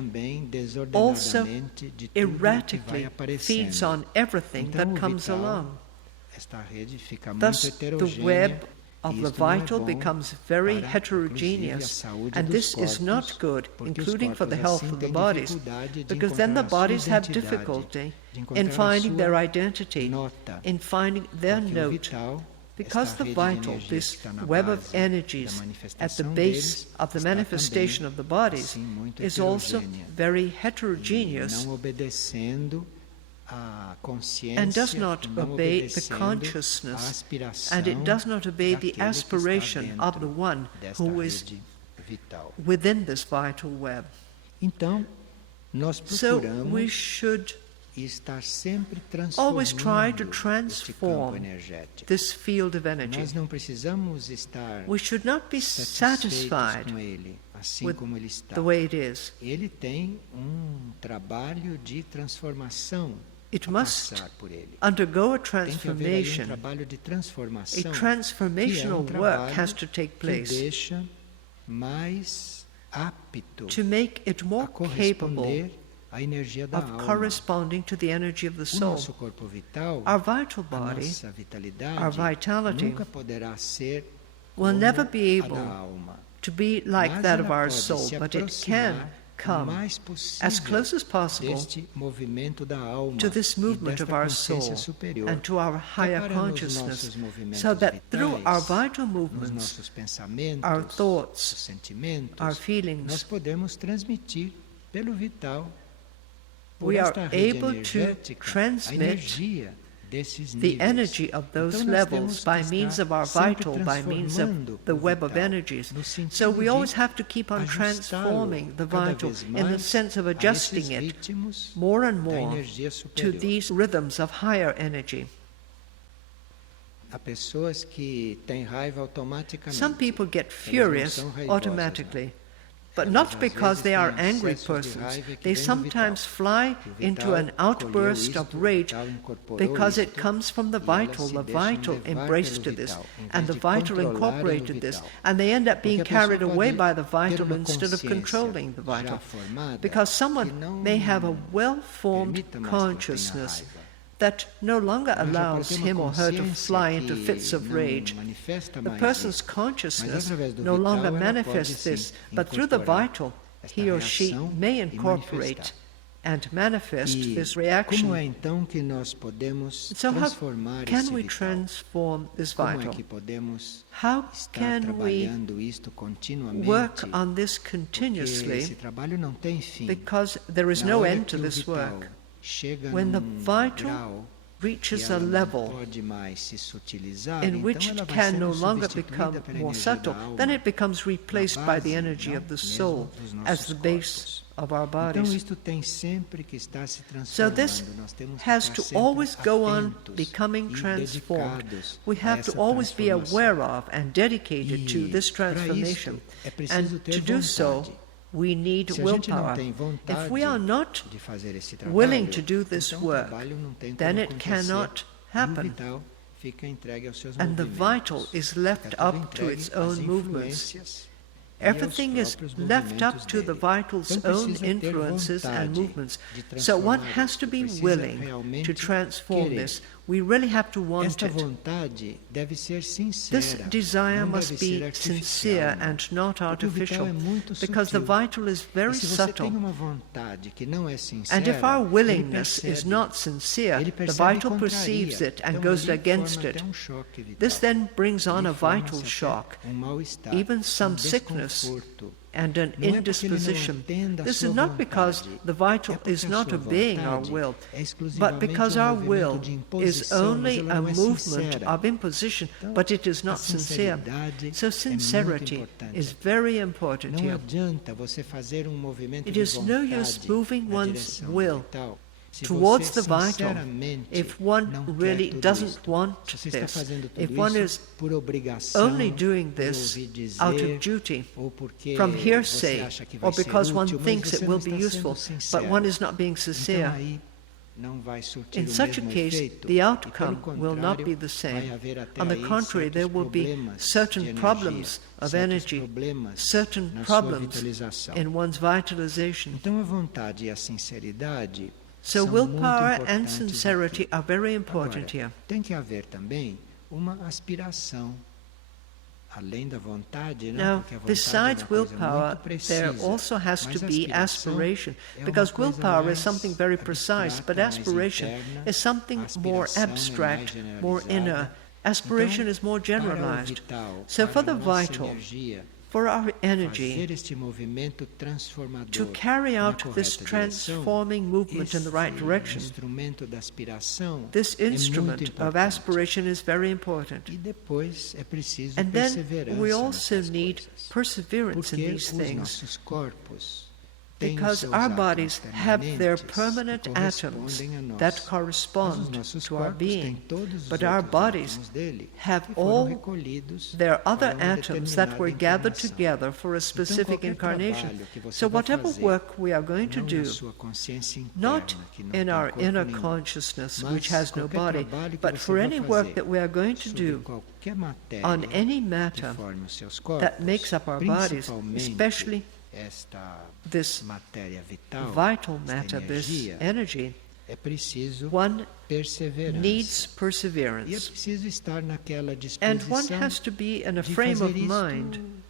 also erratically feeds on everything that comes along. Thus, the web of the vital becomes very heterogeneous, and this is not good, including for the health of the bodies, because then the bodies have difficulty in finding their identity, in finding their note, because the vital, this web of energies at the base of the manifestation of the bodies, is also very heterogeneous and does not obey the consciousness, and it does not obey the aspiration of the one who is within this vital web. So we should always try to transform this field of energy. We should not be satisfied with the way it is. It must undergo a transformation. A transformational work has to take place to make it more capable of corresponding to the energy of the soul. Our vital body, our vitality, will never be able to be like that of our soul, but it can come as close as possible to this movement of our soul and to our higher consciousness, so that through our vital movements, our thoughts, our feelings, we are able to transmit the energy of those levels by means of our vital, by means of the web of energies. So we always have to keep on transforming the vital in the sense of adjusting it more and more to these rhythms of higher energy. Some people get furious automatically, but not because they are angry persons. They sometimes fly into an outburst of rage because it comes from the vital embraced this, and the vital incorporated this, and they end up being carried away by the vital instead of controlling the vital. Because someone may have a well-formed consciousness that no longer allows him or her to fly into fits of rage. The person's consciousness no longer manifests this, but through the vital, he or she may incorporate and manifest this Como é reaction. então que nós podemos So how transformar can esse we vital? transform this Como é vital? que podemos How estar can we trabalhando isto continuamente? work on this Porque esse continuously? trabalho não tem fim. Because there is Na no hora end que to o this vital work. chega When the num vital grau reaches que a ela não level pode mais se sutilizar, in então which ela it vai can sendo no longer substituída become pela more energia subtle, da alma, then it becomes replaced na by the base, energy não? of the Mesmo soul dos as nossos the base corpos. of our Então bodies. isto tem sempre que estar se So transformando. this Nós temos que has estar to sempre always go on atentos becoming e transformed. dedicados We a have essa to always be transformação. aware of and dedicated to E this para transformation. isto é And preciso ter to do so, vontade. we need Se a gente não willpower. tem vontade If we are not de fazer esse trabalho, willing to do this então o work, trabalho não tem then como it acontecer. cannot E o happen. vital fica entregue aos seus And the movimentos. vital is left Fica tudo up to entregue its às own movements. influências e aos Everything is próprios left up movimentos to the dele. vital's Então own precisa ter influences and vontade movements. de So one transformar has to isto, be precisa willing realmente to transform querer. this. We really have to want Esta it. vontade deve ser sincera. This desire não must deve be ser artificial, sincere não. and not Porque o vital artificial, é muito because the sutil. vital is very E se você subtle. tem uma vontade que não é sincera, And if our ele willingness is percebe, not sincere, ele the percebe e vital contraria. perceives it and Então, goes ali against forma it. até um choque vital. This then brings on a Ali forma-se vital até shock, mal-estar, even some sickness desconforto. and an Não é porque ele não indisposition. atenda a This sua is not because vontade, the vital é porque is a not sua obeying our vontade will, é but exclusivamente because um our movimento will de is imposição, only mas ela a não é movement sincera. of imposition, Então, but it is a not sincere. sinceridade So é sincerity muito importante. is very important Não here. adianta você fazer um movimento It de is no vontade use moving na one's direção do will vital. Se towards você the vital, sinceramente if one não really quer tudo doesn't isto, want se você está this, fazendo tudo if one isso is por obrigação, only doing por this ouvir dizer, out of duty, ou porque from você hearsay, acha que vai or ser because one útil, mas thinks você it não will be está useful, sendo but sincero. one is not being Então sincere. aí não vai surtir In o such a mesmo case, efeito. the E, outcome pelo will not be contrário, the same. vai haver até On the aí contrary, there certos will be problemas de certain energia, problems of certos energy, problemas certain na sua problems vitalização. in one's vitalization. Então a vontade e a sinceridade So são muito willpower and importantes sincerity aqui. are very important Agora, here. tem que haver também uma aspiração. Além da vontade, né? Now, Porque a vontade besides é uma coisa willpower, muito precisa, there also has mas to a be aspiração aspiration, é uma because coisa willpower mais is something very precise, abstrata, but mais aspiration interna, is something a more aspiração é mais abstract, more generalizada. inner. Aspiration Então, is more para o generalized. vital, So for para the a nossa vital, energia, for our energy, fazer este movimento transformador to carry na out this correta direção, transforming movement in the right direction, instrumento da aspiração this é muito instrument of importante. aspiration is very important. E depois é preciso And then perseverança we also nessas need coisas. perseverance in Porque these os things, nossos corpos têm os because seus our átomos bodies have their permanentes permanent que atoms correspondem a nós. that Mas os correspond nossos to our corpos têm being, todos os but our outros bodies átomos dele have que foram all recolhidos their other para uma atoms that were determinada gathered encarnação. together for a specific qualquer incarnation. trabalho que você So vai whatever fazer, work we are going to não do, na sua consciência interna, not que não in tem our corpo inner nenhum, consciousness, mas which has no qualquer body, trabalho que but você for vai any work fazer that we are going to sobre do qualquer matéria on any que matter forme os seus corpos, that makes up our bodies, principalmente especially esta this matéria vital, vital esta matter, this energia, energy, é preciso one perseverança. needs E é perseverance. preciso estar naquela And one disposição has to be in a de frame fazer of mind isto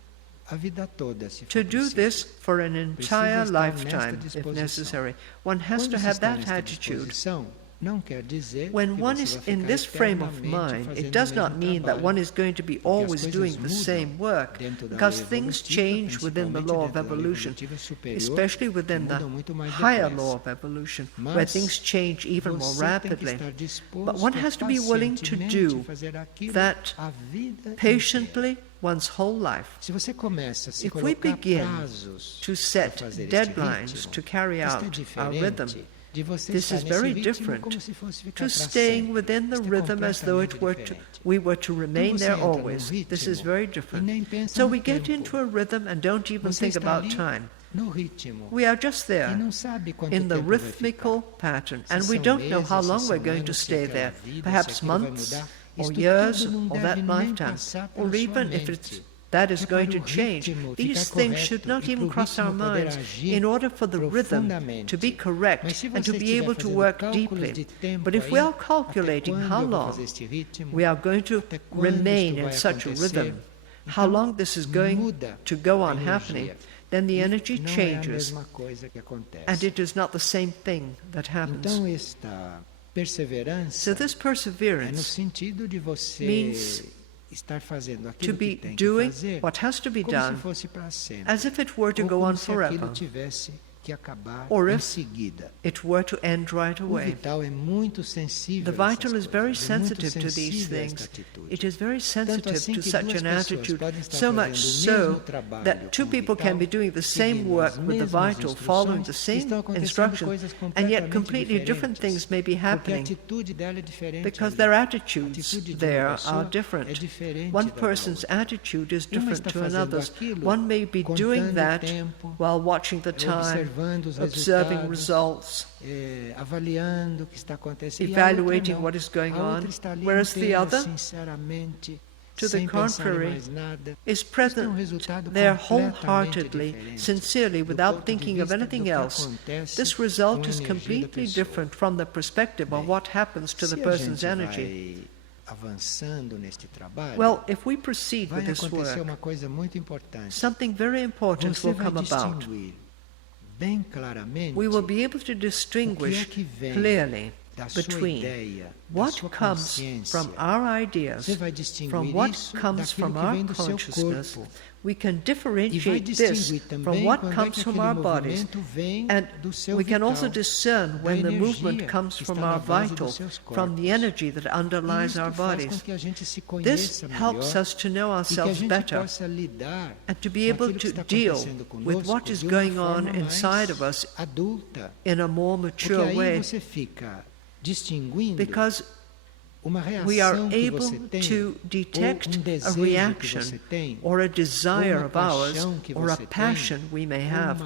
a vida toda, se to for do preciso. this for an entire estar nesta lifetime, if disposição. necessary. One has Quando to se have está that nesta attitude. disposição, não quer dizer When que one você is vai in ficar this frame of eternamente mind, fazendo it o does mesmo not mean that trabalho, one is going to be porque as always coisas doing the mudam same work, dentro da because lei things evolutiva, change within the law of principalmente dentro da lei evolution, evolutiva superior, especially que within the mudam muito mais higher depressa. law of evolution, Mas where things change even more você tem que rapidly. estar disposto But one has to be willing to pacientemente do fazer aquilo that a vida inteira. patiently one's whole life. Se você começa a se If we colocar begin prazos to para set fazer este deadlines ritmo, to carry isto é out our diferente rhythm, de você this estar is nesse very ritmo different como se fosse ficar to para staying sempre. within the Isto é rhythm as though it were completamente diferente. we were to remain Então você there entra num always. This is ritmo very e different. nem pensa So no we get tempo. into a rhythm and don't even Você think está about ali time. no ritmo We are just e there não sabe quanto in the tempo vai rhythmical ficar. pattern, Se and we são don't know how meses, long se we're são going to anos, se stay aquela there, vida, se perhaps aquilo vai months mudar. or Isto years tudo não or deve that nem lifetime, passar pela or sua even if mente. it's that is É para going o to change. ritmo These ficar things should correto not e even para o cross our ritmo poder minds agir in order for the rhythm to be Mas correct se and to você be estiver able to fazendo work cálculos deeply. de tempo But if we aí, are calculating até how quando eu vou long fazer este ritmo, we are going to até quando remain isto in vai such a acontecer, rhythm, how então long this is going muda to go a on happening, energia. then the energy não é a changes, mesma coisa que acontece. and it is not the same thing that happens. Então, esta perseverança So this é no perseverance sentido de você means estar fazendo to aquilo que be tem que doing fazer, what has to be como se done fosse para sempre, as if it were to ou go como on se aquilo forever, tivesse que acabar or em if seguida. it were to end right O away. vital é muito The sensível a vital essas is very coisas, é muito sensitive to these sensível a esta things. atitude. It is very Tanto sensitive assim to que such duas an pessoas attitude, podem estar so much fazendo o mesmo so trabalho that com two o people can vital, be doing the same seguindo work as with the mesmas vital, following instruções, the e same estão acontecendo instruction, coisas and yet completamente completely different diferentes, things may be porque a happening atitude dela é diferente because ali. their A attitudes atitude de there uma pessoa are é different. diferente One da person's outra. attitude is Uma different está to fazendo another's. aquilo, One may be doing contando o that tempo, while watching the time, observando os observing resultados, results, avaliando o que está acontecendo, evaluating e a outra não. what is going A outra on, está ali whereas the inteira, other, sinceramente, to the sem pensar em contrary, mais nada. is Isto é present resultado there completamente wholeheartedly, diferente sincerely, do without ponto de thinking of vista do anything que else. acontece This com a result is energia da completely pessoa. different from the perspective of what happens to the Se a person's gente energy. vai avançando neste trabalho, Well, if we proceed vai with this acontecer work, uma coisa muito importante. something very important Você will vai come about. distinguir bem claramente We will be able to o que é distinguish que vem clearly da sua between ideia, da what sua comes consciência. from our ideas, Você vai distinguir from what isso comes daquilo from que our vem do seu consciousness. corpo. We can E vai differentiate this distinguir from também what quando é comes que from aquele our bodies, movimento vem and do seu we can vital, also discern da when the energia movement comes que from está na our base vital, dos seus from the corpos. energy that underlies E our isto faz com bodies. que a gente se This conheça helps melhor us to know e que a ourselves gente better possa lidar and to be com able aquilo que to está deal acontecendo with conosco what is de uma going on forma inside mais of us adulta. in a more Porque mature aí way, você fica distinguindo because uma we are reação que able você tem, to detect ou um a desejo que reaction você tem, or a desire uma of ours paixão que or a você passion tem, we may have,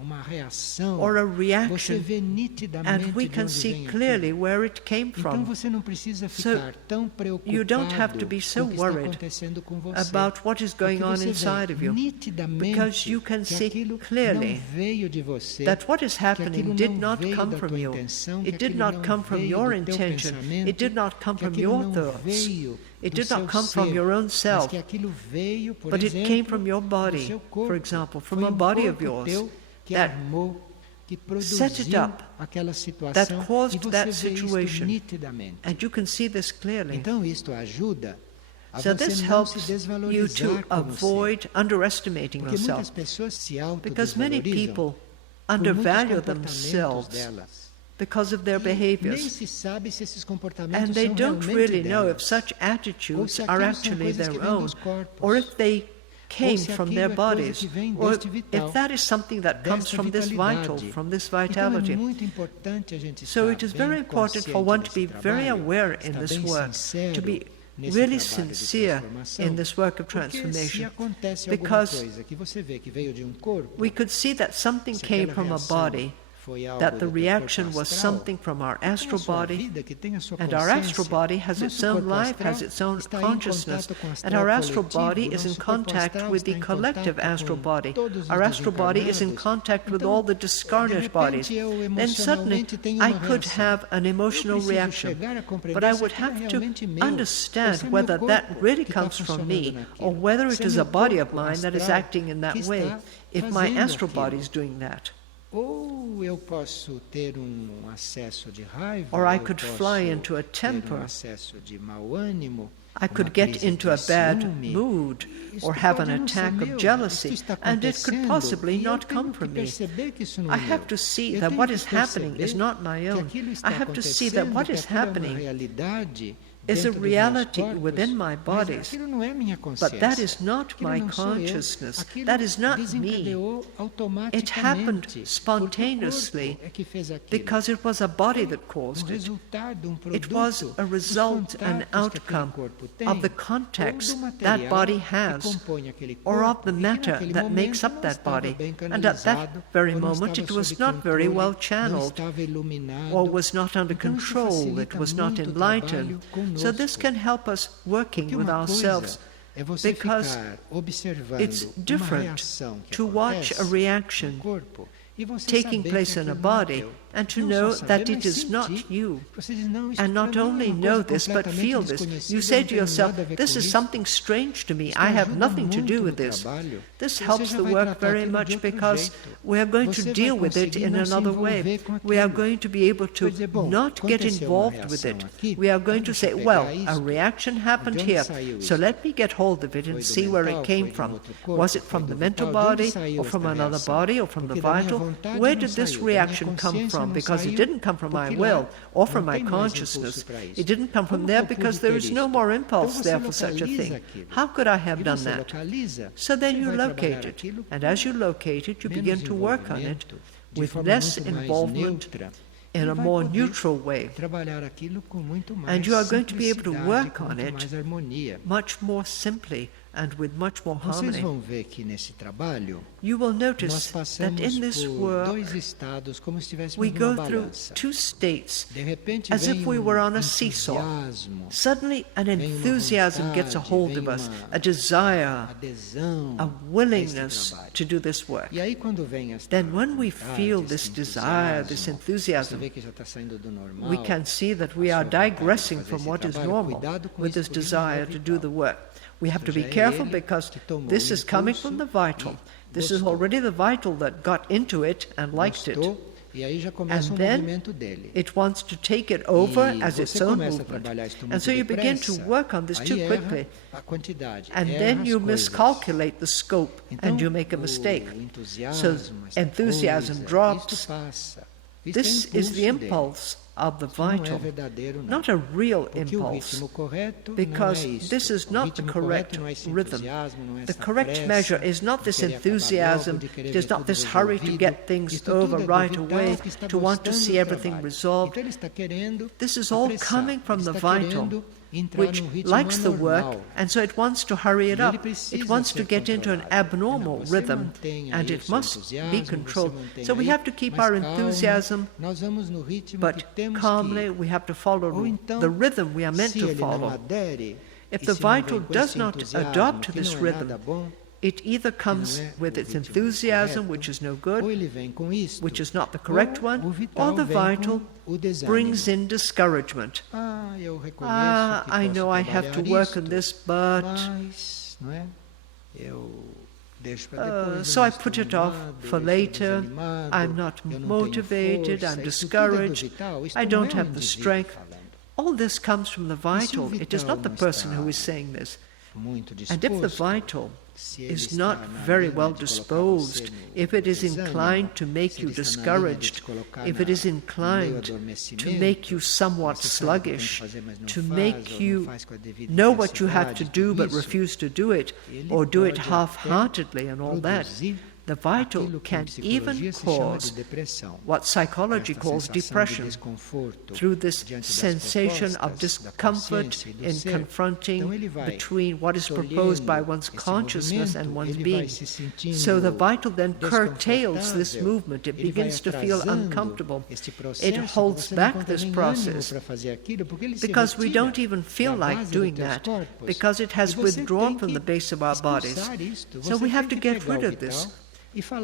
uma reação, or a você reaction, vê nitidamente and we de can onde see vem clearly aquilo. where it came Então from, você não precisa So ficar tão preocupado you don't have to be so com o que está worried acontecendo com você, about what is going porque on você inside vê of you, nitidamente because you can que see aquilo clearly não veio de você, that what is que happening aquilo did não not veio come da from tua you. intenção, que It did aquilo not não come from veio your do teu intention. pensamento, It did not come que from aquilo your não thoughts. veio It do did not seu come from ser, your own mas self, que aquilo veio, por but it exemplo, came from your do body, seu corpo. for example, from Foi a body of corpo yours teu que that armou, que set it produziu up, aquela that situação, caused e você that vê isto situation. nitidamente. And you can see this clearly. Então isto ajuda a So você this não helps se you desvalorizar to como ser. avoid underestimating Porque muitas yourself, pessoas se because many autodesvalorizam people por muitos undervalue comportamentos themselves delas. because of their E nem behaviors, se sabe se esses comportamentos and they são don't realmente really know delas, if such ou attitudes se are aquilo são actually coisas que their vêm own, dos corpos, or if they came se from aquilo their é coisa bodies, que vem or deste vital, if that is something that comes desta from this vital, vitalidade. from this Então é vitality. muito importante a gente So estar it is bem very important for consciente one to be desse very trabalho, aware in estar this bem work, sincero to be nesse really trabalho de sincere transformação. in this work of Porque se transformation, acontece alguma because coisa que você vê que veio de um corpo, we could see that something se came aquela from a reação body, foi algo that the do teu reaction corpo was astral, something from our que tem a astral sua body, vida, que tem a sua and our astral consciência. body has its Nosso own corpo life, astral has its own está em consciousness, contato com o and astral our astral coletivo, body is in nosso corpo contact astral with está the em collective contato astral com body. todos os Our astral body is in desencarnados. contact with Então, all the de discarnate bodies. repente, eu Then suddenly emocionalmente tenho I uma could reação. have an emotional Eu preciso reaction, chegar a compreender but I se would aquilo é have to realmente meu, ou understand se é meu whether that corpo really que está comes from me, funcionando or naquilo. whether Se it é is meu a body of corpo mine that is astral acting in that que way, está if my fazendo astral aquilo. body is doing that. Ou eu posso ter um acesso de raiva, Or I eu could posso fly into a ter temper. acesso de mau ânimo, I could get into a bad mood or have an attack of jealousy, and it could possibly not come from me. I have to see that what is happening is not my own. I have to see that what is happening is a reality within my bodies. But that is not my consciousness. That is not me. It happened spontaneously because it was a body that caused it. It was a result, an outcome of the context that body has, or of the matter that makes up that body. And at that very moment it was not very well channeled, or was not under control, it was not enlightened. So this can help us working with ourselves, because it's different to watch a reaction taking place in a body and to know that it is not you. And not only know this, but feel this. You say to yourself, this is something strange to me. I have nothing to do with this. This helps the work very much because we are going to deal with it in another way. We are going to be able to not get involved with it. We are going to say, well, a reaction happened here, so let me get hold of it and see where it came from. Was it from the mental body, or from another body, or from the vital? Where did this reaction come from? Because it didn't come from my will or from my consciousness. It didn't come from there because there is no more impulse there for such a thing. How could I have done that? So then you locate it, and as you locate it, you begin to work on it with less involvement, in a more neutral way. And you are going to be able to work on it much more simply and with much more harmony. You will notice that in this work, we go through two states as if we were on a seesaw. Suddenly an enthusiasm gets a hold of us, a desire, a willingness to do this work. Then when we feel this desire, this enthusiasm, we can see that we are digressing from what is normal with this desire to do the work. We have to be careful because this is coming from the vital. This is already the vital that got into it and liked it. And then it wants to take it over as its own movement. And so you begin to work on this too quickly. And then you miscalculate the scope and you make a mistake. So enthusiasm drops. This is the impulse of the vital, not a real impulse, because this is not the correct rhythm. The correct measure is not this enthusiasm, it is not this hurry to get things over right away, to want to see everything resolved. This is all coming from the vital, which likes the work, and so it wants to hurry it up. It wants to get into an abnormal rhythm, and it must be controlled. So we have to keep our enthusiasm, but calmly we have to follow the rhythm we are meant to follow. If the vital does not adopt this rhythm, it either comes with its enthusiasm, which is no good, which is not the correct one, or the vital brings in discouragement. I know I have to work on this, but... so I put it off for later. I'm not motivated, I'm discouraged, I don't have the strength. All this comes from the vital. It is not the person who is saying this. And if the vital is not very well disposed, if it is inclined to make you discouraged, if it is inclined to make you somewhat sluggish, to make you know what you have to do but refuse to do it, or do it half-heartedly and all that, the vital can even cause what psychology calls depression through this sensation of discomfort in confronting between what is proposed by one's consciousness and one's being. So the vital then curtails this movement. It begins to feel uncomfortable. It holds back this process because we don't even feel like doing that, because it has withdrawn from the base of our bodies. So we have to get rid of this.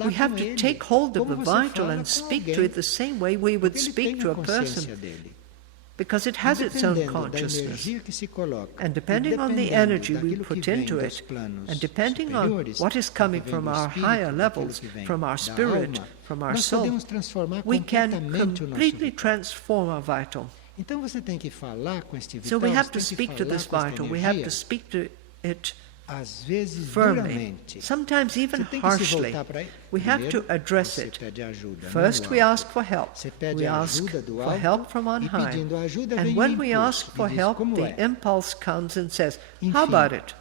We have to take hold of the vital and speak to it the same way we would speak to a person, because it has its own consciousness. And depending on the energy we put into it, and depending on what is coming from our higher levels, from our spirit, from our soul, we can completely transform our vital. So we have to speak to this vital, we have to speak to it firmly, sometimes even harshly. We have to address it. First we ask for help. We ask for help from on high. And when we ask for help, the impulse comes and says, how about it?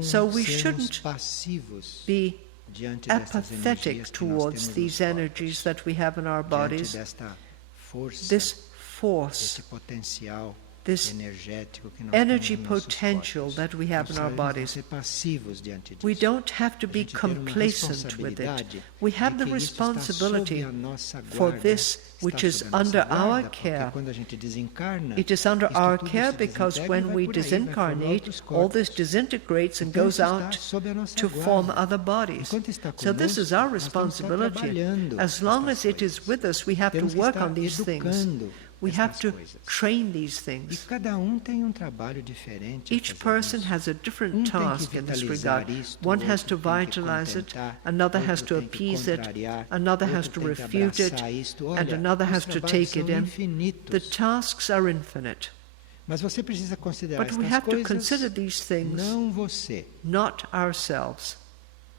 So we shouldn't be apathetic towards these energies that we have in our bodies, this force, this energético que nós energy temos nos nossos potential corpos. that we have in our Não bodies. ser passivos diante disso. We don't have to A be gente ter uma complacent with it. responsabilidade We have de the que isso está responsibility sob a nossa for guarda, this which está is sob a nossa under our guarda, porque care. quando a gente desencarna, It is under isto our tudo care se because desintegra e when vai we por aí, vai formar disincarnate, outros all this corpos. disintegrates and Então, goes isso está out sob a nossa to guarda. form other bodies. Enquanto está So this is our conosco, nós temos que estar responsibility. trabalhando As long estas as it is coisas. with us, we have to Temos que work estar on these things. educando We have estas to coisas. train these E things. cada tem trabalho diferente a Each fazer person isso. has a different Tem que task in this vitalizar regard. isto, One has outro to tem que vitalize it, contentar, another has outro to tem que appease it, contrariar, another has outro to tem que refute it, abraçar isto. and Olha, another os has to trabalhos take it são in. infinitos. The tasks are infinite. Mas você precisa considerar But we estas have to consider coisas, these things, não você. not ourselves.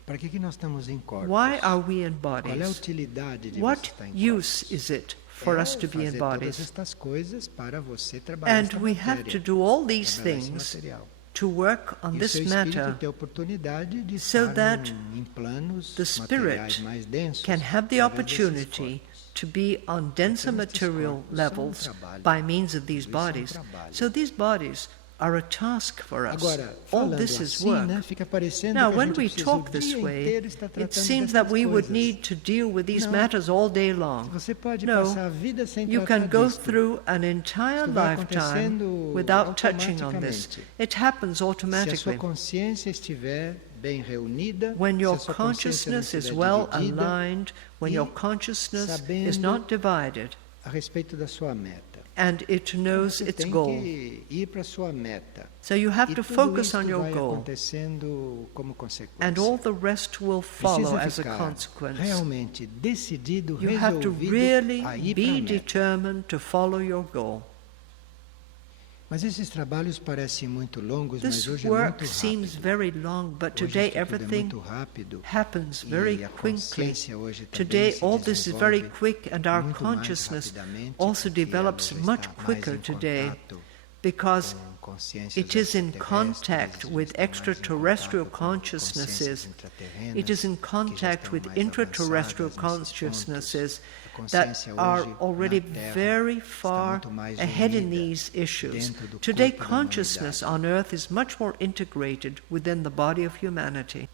Para que nós estamos em corpos? Why are we in Qual é a bodies? utilidade de What você estar em use corpos? is it for us to be in fazer todas bodies? estas coisas para você trabalhar And esta we have to matéria, do all these trabalhar esse things material. to work on E o this seu espírito matter tem a oportunidade de so estar that em planos the materiais spirit mais densos, can have the através desses opportunity corpos. to be on denser Porque estes material corpos são levels trabalho. by means of these Tudo isso é bodies. trabalho. So these bodies are a task for us. Agora, All falando this is assim, work. né, fica parecendo Now, que a when gente we precisa talk o this dia way, inteiro estar it tratando seems that destas we would coisas. need to deal with these Não. matters all day long. Você pode No, passar a vida sem you tratar can go disto. through an entire Isto vai lifetime acontecendo without touching on this. automaticamente. It happens Se a sua automatically. consciência estiver bem reunida, When se a your sua consciência não consciousness is estiver well dividida, aligned, when e your consciousness is sabendo not divided, a respeito da sua meta. and it knows Você its tem goal. que ir para a sua meta. So you have E to tudo focus isso on your vai goal, acontecendo como consequência. and all the rest will follow Precisa as a ficar consequence. realmente decidido, You have to resolvido really a ir para be a meta. determined to follow your goal. Mas esses trabalhos parecem muito longos, mas This hoje é work muito seems rápido. very long, but Hoje today isto tudo é everything muito rápido. happens E very a quickly. consciência hoje também Today se all this is very desenvolve quick, and our muito mais consciousness rapidamente, also porque ela develops já much está mais quicker em today contato because com consciências it is in extraterrestres, contact já with está mais em extraterrestrial contato com consciousnesses. consciências intraterrenas, It is in que já contact estão with mais intraterrestrial avançadas nesses consciousnesses pontos. A that consciência are hoje, already na Terra, very está far muito mais ahead in unida these issues. dentro do Today, corpo da consciousness humanidade. on Earth is much more integrated within the body of humanity.